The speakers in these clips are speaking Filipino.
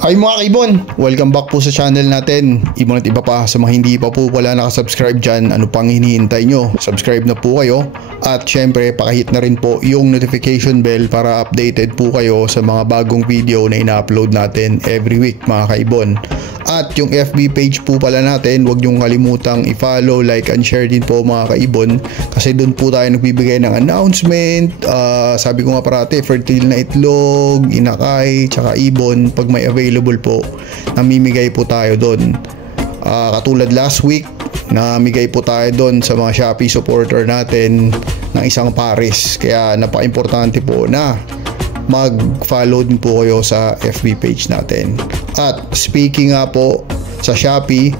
Ay mga kaibon, welcome back po sa channel natin. Ibon at iba pa sa mga hindi pa po wala nakasubscribe dyan, ano pang hinihintay nyo? Subscribe na po kayo. At syempre, pakihit na rin po yung notification bell para updated po kayo sa mga bagong video na ina-upload natin every week mga kaibon. At yung FB page po pala natin, huwag nyong kalimutang i-follow, like and share din po mga kaibon. Kasi doon po tayo nagbibigay ng announcement. Sabi ko nga parati, fertile na itlog, inakay, tsaka ibon. Pag may available po, namimigay po tayo doon. Katulad last week, namigay po tayo doon sa mga Shopee supporter natin ng isang pares. Kaya napaka-importante po na mag-follow din po kayo sa FB page natin. At speaking nga po sa Shopee,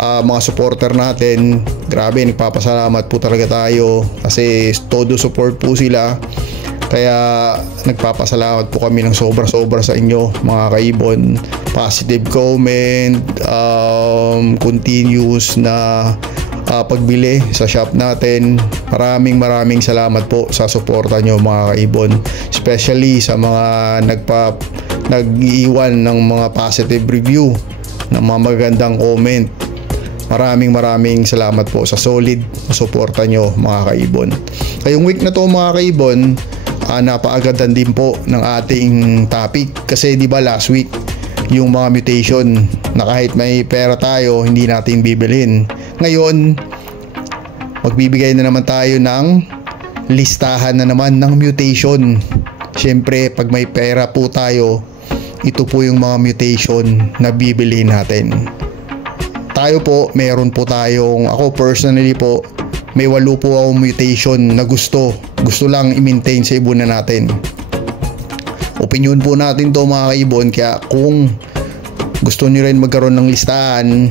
mga supporter natin, grabe, nagpapasalamat po talaga tayo kasi todo support po sila. Kaya nagpapasalamat po kami ng sobra-sobra sa inyo mga kaibon. Positive comment, continuous na pagbili sa shop natin. Maraming salamat po sa suporta nyo mga kaibon, especially sa mga nag-iwan ng mga positive review, ng mga magandang comment. Maraming salamat po sa solid na suporta nyo mga kaibon. Ngayong week na to mga kaibon, napaagadan din po ng ating topic kasi di ba last week yung mga mutation na kahit may pera tayo hindi natin bibilhin. Ngayon magbibigay na naman tayo ng listahan na naman ng mutation. Siyempre pag may pera po tayo, ito po yung mga mutation na bibili natin. Tayo po, meron po tayong, ako personally po, may 8 po akong mutation na gusto lang i-maintain sa ibunan natin. Opinion po natin to mga kaibon, kaya kung gusto nyo rin magkaroon ng listahan,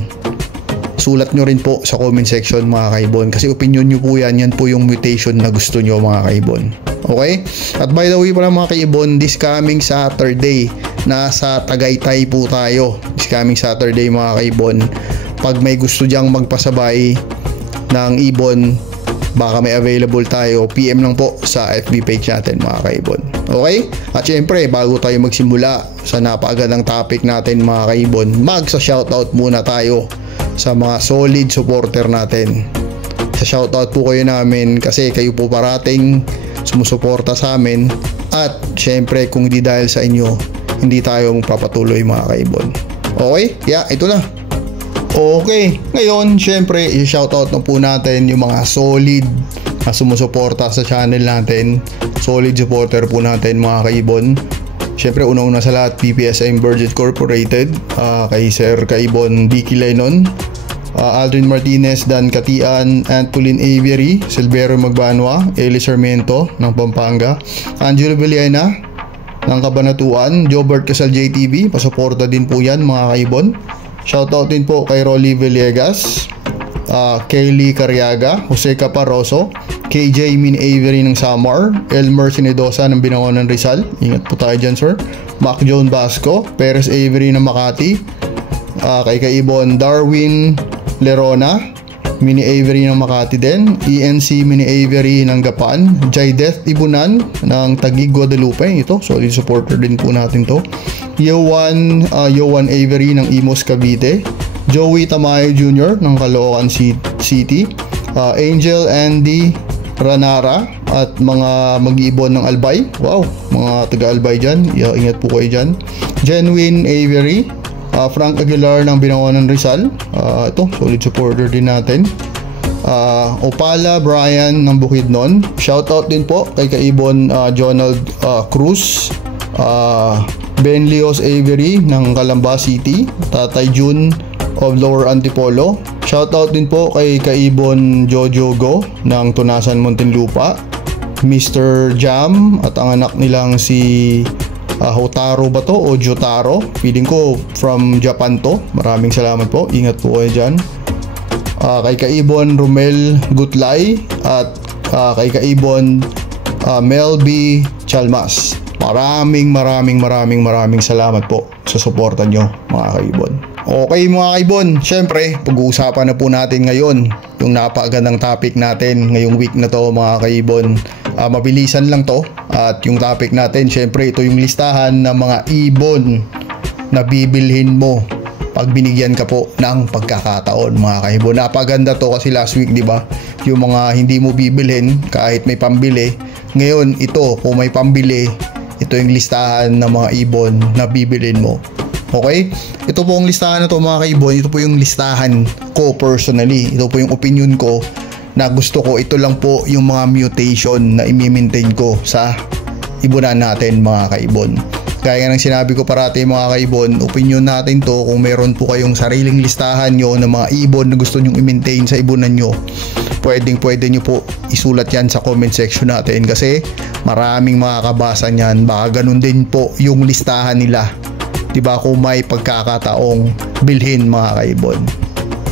sulat nyo rin po sa comment section mga kaibon, kasi opinion nyo po yan po yung mutation na gusto nyo mga kaibon. Okay? At by the way pala mga kaibon, this coming Saturday, nasa Tagaytay po tayo. This coming Saturday mga kaibon, pag may gusto dyang magpasabay ng ibon, baka may available tayo, PM lang po sa FB page natin mga kaibon. Okay? At syempre, bago tayo magsimula sa napakagandang topic natin mga kaibon, magsa-shoutout muna tayo sa mga solid supporter natin. Sa shoutout po kayo namin kasi kayo po parating sumusuporta sa amin, at syempre kung hindi dahil sa inyo, hindi tayo papatuloy mga kaibon. Okay? Yeah, ito na. Okay, ngayon syempre i-shoutout na po natin yung mga solid na sumusuporta sa channel natin. Solid supporter po natin mga kaibon. Syempre una-una sa lahat, PPSM Budget Corporated, kay Sir Kaibon Vicky Lenon, Aldrin Martinez, Dan Katian, Antolin Avery, Silvero Magbanwa, Eli Sarmiento ng Pampanga, Angelo Villena ng Cabanatuan, Jobert Casal JTV, pasuporta din po yan mga kaibon. Shoutout din po kay Rolly Villegas, Kaylee Cariaga, Jose Caparoso, KJ Min Avery ng Samar, Elmer Sinedosa ng Binangonan Rizal, ingat po tayo dyan sir, Mac John Basco, Perez Avery ng Makati, kay Kaibon Darwin Lerona, Mini Avery ng Makati din, ENC Mini Avery ng Gapan, Jaideth Ibunan ng Taguig Guadalupe, ito solid supporter din po natin to, Yowan Avery ng Imos Cavite, Joey Tamayo Jr. ng Caloocan City, Angel Andy Ranara at mga mag-iibon ng Albay, wow, mga taga-Albay dyan, ingat po kayo dyan, Genuine Avery, Frank Aguilar ng Binangonan Rizal, ito solid supporter din natin, Opala Brian ng Bukidnon, shoutout din po kay Kaibon Jonald Cruz, Ben Leos Avery ng Calamba City, Tatay June of Lower Antipolo, shoutout din po kay Kaibon Jojo Go ng Tunasan Muntinlupa, Mr. Jam at ang anak nilang si Hotaro ba to o Jotaro, feeling ko from Japan to, maraming salamat po, ingat po kayo dyan, kay Kaibon Romel Gutlay at kay Kaibon Melby Chalmas. Maraming salamat po sa suporta nyo mga kaibon. Okay mga kaibon, syempre pag-uusapan na po natin ngayon yung napakagandang topic natin ngayong week na to mga kaibon. Mabilisan lang to, at yung topic natin syempre ito yung listahan ng mga ibon na bibilhin mo pag binigyan ka po ng pagkakataon, mga kaibon. Napaganda to kasi last week, di ba? Yung mga hindi mo bibilhin kahit may pambili. Ngayon, ito, kung may pambili, ito yung listahan ng mga ibon na bibilhin mo. Okay? Ito po yung listahan na to, mga kaibon. Ito po yung listahan ko personally. Ito po yung opinion ko na gusto ko. Ito lang po yung mga mutation na i-maintain ko sa ibonan natin, mga kaibon. Kaya ng sinabi ko parati, mga kaibon, opinion natin to. Kung meron po kayong sariling listahan nyo ng mga ibon na gusto nyong i-maintain sa ibonan nyo, pwede nyo po isulat yan sa comment section natin kasi maraming makakabasa nyan. Baka ganun din po yung listahan nila, diba, kung may pagkakataong bilhin, mga kaibon.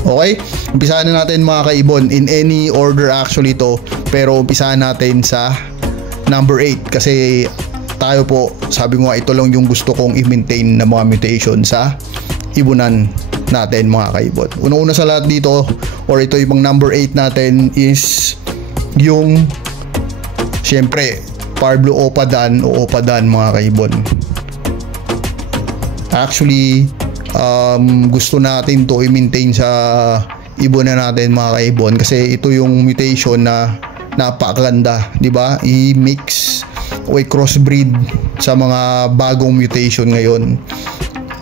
Okay, umpisahan na natin, mga kaibon, in any order actually to, pero umpisahan natin sa number 8 kasi tayo po, sabi ko nga, ito lang yung gusto kong i-maintain na mga mutation sa ibonan natin, mga kaibon. Una-una sa lahat dito, or ito yung number 8 natin, is yung syempre Parblo Opadan o Opadan, mga kaibon. Actually, gusto natin to i-maintain sa ibonan natin, mga kaibon, kasi ito yung mutation na napakaganda, di ba? I-mix o i-crossbreed sa mga bagong mutation ngayon.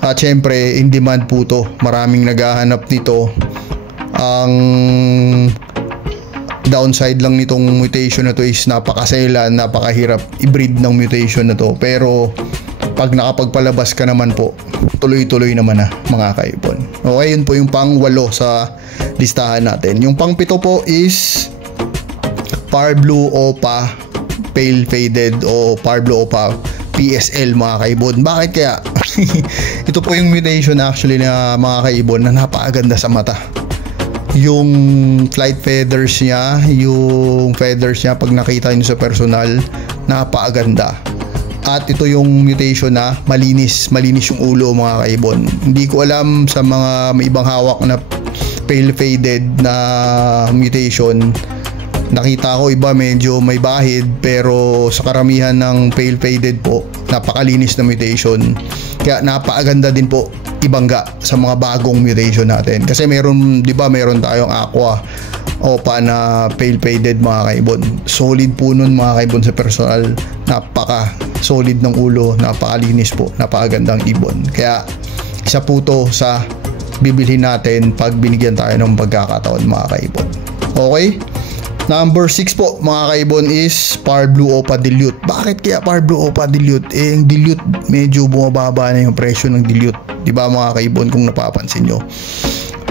At syempre, in demand po to. Maraming naghahanap nito. Ang downside lang nitong mutation na to is napakasela, napakahirap i-breed ng mutation na to. Pero pag nakapagpalabas ka naman po, tuloy-tuloy naman na, mga kaibon. Okay, yun po yung pang-8 sa listahan natin. Yung pang-7 po is Parblo Opa Pale Faded o Parblo Opa PSL, mga kaibon. Bakit kaya? Ito po yung mutation actually na, mga kaibon, na napakaganda sa mata. Yung flight feathers niya, pag nakita nyo sa personal, napakaganda. At ito yung mutation na malinis yung ulo, mga kaibon. Hindi ko alam sa mga may ibang hawak na pale faded na mutation. Nakita ko iba medyo may bahid, pero sa karamihan ng pale faded po, napakalinis na mutation. Kaya napakaganda din po ibangga sa mga bagong mutation natin. Kasi meron, di ba, meron tayong aqua opa na pale faded, mga kaibon. Solid po nun, mga kaibon, sa personal. Napaka solid ng ulo, napakalinis po, napakagandang ibon. Kaya isa po to sa bibilhin natin pag binigyan tayo ng pagkakataon, mga kaibon. Okay? Number 6 po, mga kaibon, is Parblo Opa Dilute. Bakit kaya Parblo Opa Dilute? Yung dilute, medyo bumababa na yung presyo ng dilute. Diba, mga kaibon, kung napapansin nyo?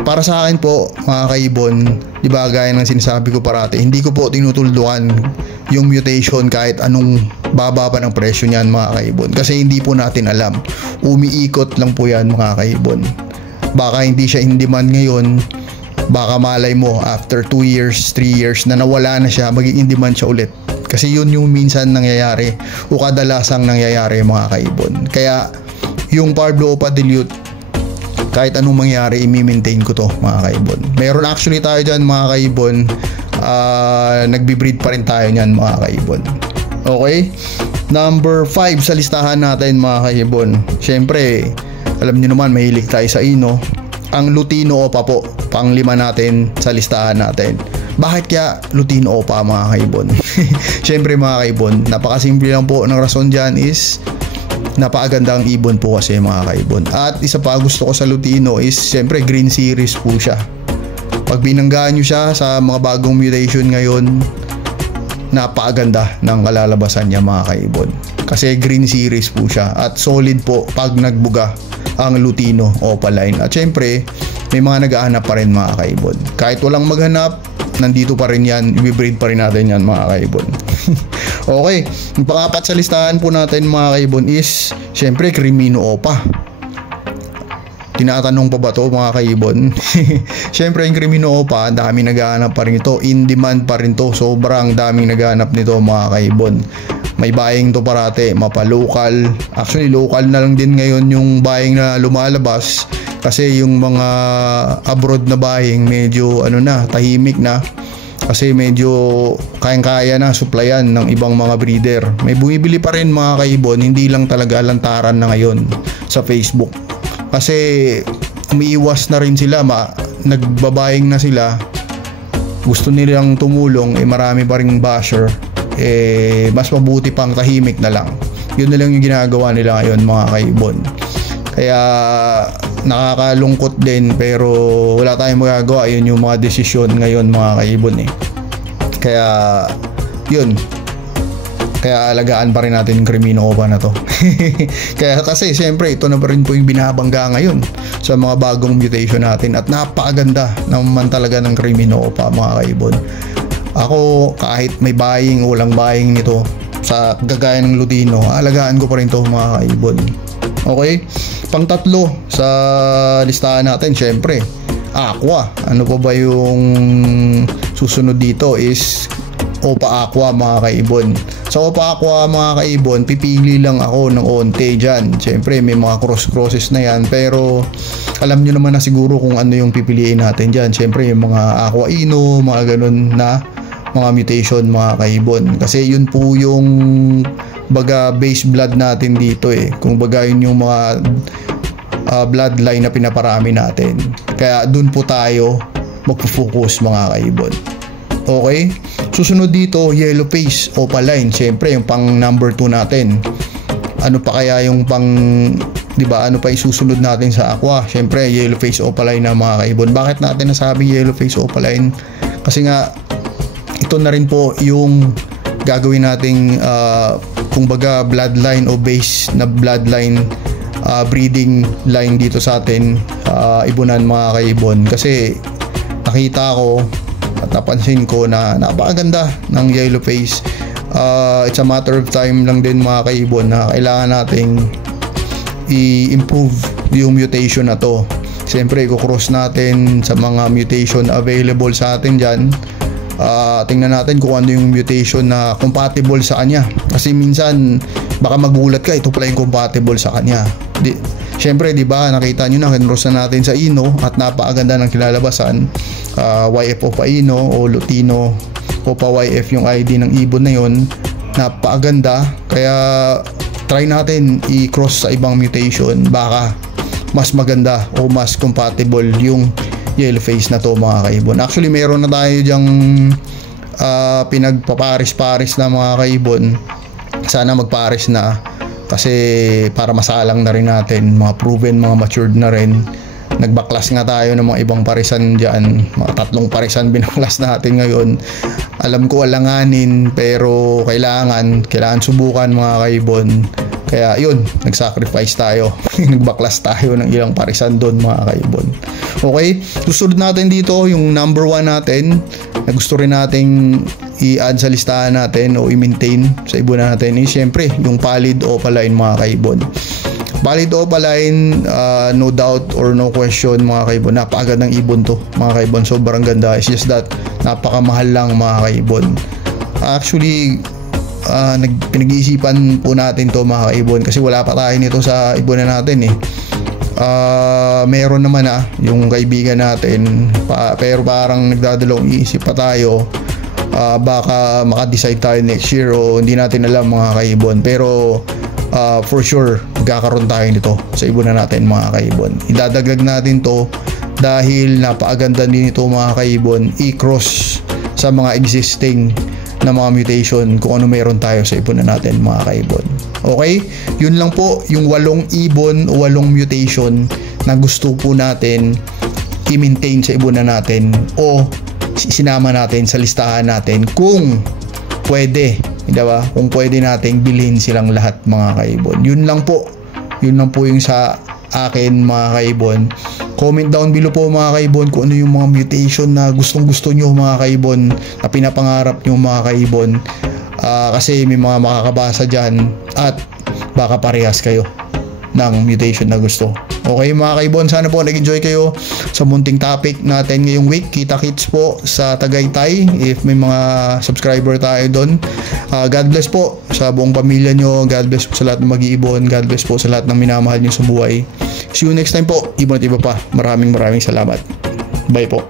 Para sa akin po, mga kaibon, diba, gaya ng sinasabi ko parati, hindi ko po tinutuldukan yung mutation kahit anong baba pa ng presyo niyan, mga kaibon. Kasi hindi po natin alam. Umiikot lang po yan, mga kaibon. Baka hindi siya in demand ngayon, baka malay mo after 2 years, 3 years na nawala na siya, magiging in demand siya ulit. Kasi yun yung minsan nangyayari o kadalasang nangyayari, mga kaibon. Kaya yung Parblo Opa Dilute, kahit anong mangyari, i-maintain ko to, mga kaibon. Meron actually tayo dyan, mga kaibon, nagbi-breed pa rin tayo nyan, mga kaibon. Okay, number 5 sa listahan natin, mga kaibon. Syempre, alam niyo naman, mahilig tayo sa ino. Ang Lutino Opa po, pang-5 natin sa listahan natin. Bakit kaya Lutino Opa, mga kaibon? Syempre, mga kaibon, napakasimple lang po ng rason dyan is napakaganda ang ibon po kasi, mga kaibon. At isa pa gusto ko sa Lutino is syempre green series po siya. Pag binanggaan nyo siya sa mga bagong mutation ngayon, napakaganda ng kalalabasan niya, mga kaibon. Kasi green series po siya at solid po pag nagbuga ang Lutino Opa line. At syempre, may mga nag-aanap pa rin, mga kaibon. Kahit walang maghanap, nandito pa rin yan, i-breed pa rin natin yan, mga kaibon. Okay, yung pang-4 sa listahan po natin, mga kaibon, is syempre Crimino Opa. Tinatanong pa ba to, mga kaibon? Syempre yung Crimino Opa, dami nag-aanap pa rin ito, in demand pa rin to, sobrang daming nag-aanap nito, mga kaibon. May buying to parate, mapa-local. Actually, local na lang din ngayon yung buying na lumalabas. Kasi yung mga abroad na buying, medyo tahimik na. kasi medyo kayang-kaya na supplyan ng ibang mga breeder. May bumibili pa rin mga kaibon, hindi lang talaga lantaran na ngayon sa Facebook. Kasi umiiwas na rin sila, nagbabaying na sila. Gusto nilang tumulong, marami pa ring basher. Mas mabuti pang tahimik na lang. Yun na lang yung ginagawa nila ngayon mga kaibon. Kaya nakakalungkot din, pero wala tayong magagawa. Yun yung mga desisyon ngayon mga kaibon Kaya yun, kaya alagaan pa rin natin yung Crimino Opa na to. Kaya kasi siyempre ito na pa rin po yung binabangga ngayon sa mga bagong mutation natin, at napakaganda naman talaga ng Crimino Opa mga kaibon. Ako kahit may buying o walang buying nito, sa gagaya ng Lutino, alagaan ko pa rin to mga kaibon. Okay, pang-tatlo sa listahan natin, syempre Aqua. Ano pa ba yung susunod dito is Opa Aqua mga kaibon. Sa Opa Aqua mga kaibon, pipili lang ako ng onte dyan. Syempre may mga crosses na yan, pero alam nyo naman na siguro kung ano yung pipiliin natin dyan. Syempre yung mga Aqua Ino, mga ganun na mga mutation mga kaibon, kasi yun po yung baga base blood natin dito kung baga yun yung mga bloodline na pinaparami natin, kaya dun po tayo magpo-focus mga kaibon. Okay, susunod dito Yellow Face Opaline, syempre yung pang number 2 natin. Ano pa kaya yung pang, di ba, ano pa isusunod natin sa Aqua? Syempre Yellow Face Opaline na mga kaibon. Bakit natin nasabing Yellow Face Opaline? Kasi nga ito na rin po yung gagawin nating kung baga bloodline o base na bloodline breeding line dito sa atin ibunan mga kaibon. Kasi nakita ko at napansin ko na napakaganda ng Yellow Face. It's a matter of time lang din mga kaibon na kailangan nating i-improve yung mutation na to. Siyempre i-cross natin sa mga mutation available sa atin dyan. Tingnan natin kung ano yung mutation na compatible sa kanya, kasi minsan baka magulat ka, ito pala yung compatible sa kanya. Siyempre di ba nakita nyo na kinross na natin sa Ino at napakaganda ng kilalabasan. YF Opa Ino o Lutino Opa YF yung ID ng ibon na yon, napakaganda. Kaya try natin i-cross sa ibang mutation, baka mas maganda o mas compatible yung Yellow Face na to mga kaibon. Actually meron na tayo dyang pinagpaparis-paris na mga kaibon. Sana magparis na, kasi para masalang na rin natin, mga proven, mga matured na rin. Nagbaklas nga tayo ng mga ibang parisan dyan, mga 3 parisan binaklas natin ngayon. Alam ko alanganin, pero kailangan subukan mga kaibon. Kaya yun, nag-sacrifice tayo. Nagbaklas tayo ng ilang parisan doon mga kaibon. Okay, susunod natin dito yung number 1 natin na gusto rin nating i-add sa listahan natin o i-maintain sa ibon natin is syempre yung Pallid Opaline mga kaibon. Pallid Opaline, no doubt or no question mga kaibon, napakagandang ibon to mga kaibon. Sobrang ganda, it's just that napakamahal lang mga kaibon. Actually pinag-iisipan po natin to mga kaibon, kasi wala pa tayo nito sa ibonan natin meron naman yung kaibigan natin pero parang nagdadalawang isip pa tayo, baka maka-decide tayo next year o hindi natin alam mga kaibon, pero for sure magkakaroon tayo nito sa ibonan natin mga kaibon. Idadagdag natin to dahil napakaganda din ito mga kaibon, i-cross sa mga existing na mga mutation kung ano meron tayo sa ibonan natin mga kaibon. Okay, yun lang po yung 8 ibon o 8 mutation na gusto po natin i-maintain sa ibonan natin o sinama natin sa listahan natin kung pwede, di ba? Kung pwede nating bilhin silang lahat mga kaibon. Yun lang po yung sa akin mga kaibon. Comment down below po mga kaibon kung ano yung mga mutation na gustong gusto nyo mga kaibon, na pinapangarap nyo mga kaibon. Kasi may mga makakabasa dyan at baka parehas kayo ng mutation na gusto. Okay mga kaibon, sana po nag-enjoy kayo sa munting topic natin ngayong week. Kita-kits po sa Tagaytay if may mga subscriber tayo doon. God bless po sa buong pamilya nyo. God bless po sa lahat ng mag-iibon. God bless po sa lahat ng minamahal nyo sa buhay. See you next time po. Ibon at iba pa. Maraming salamat. Bye po.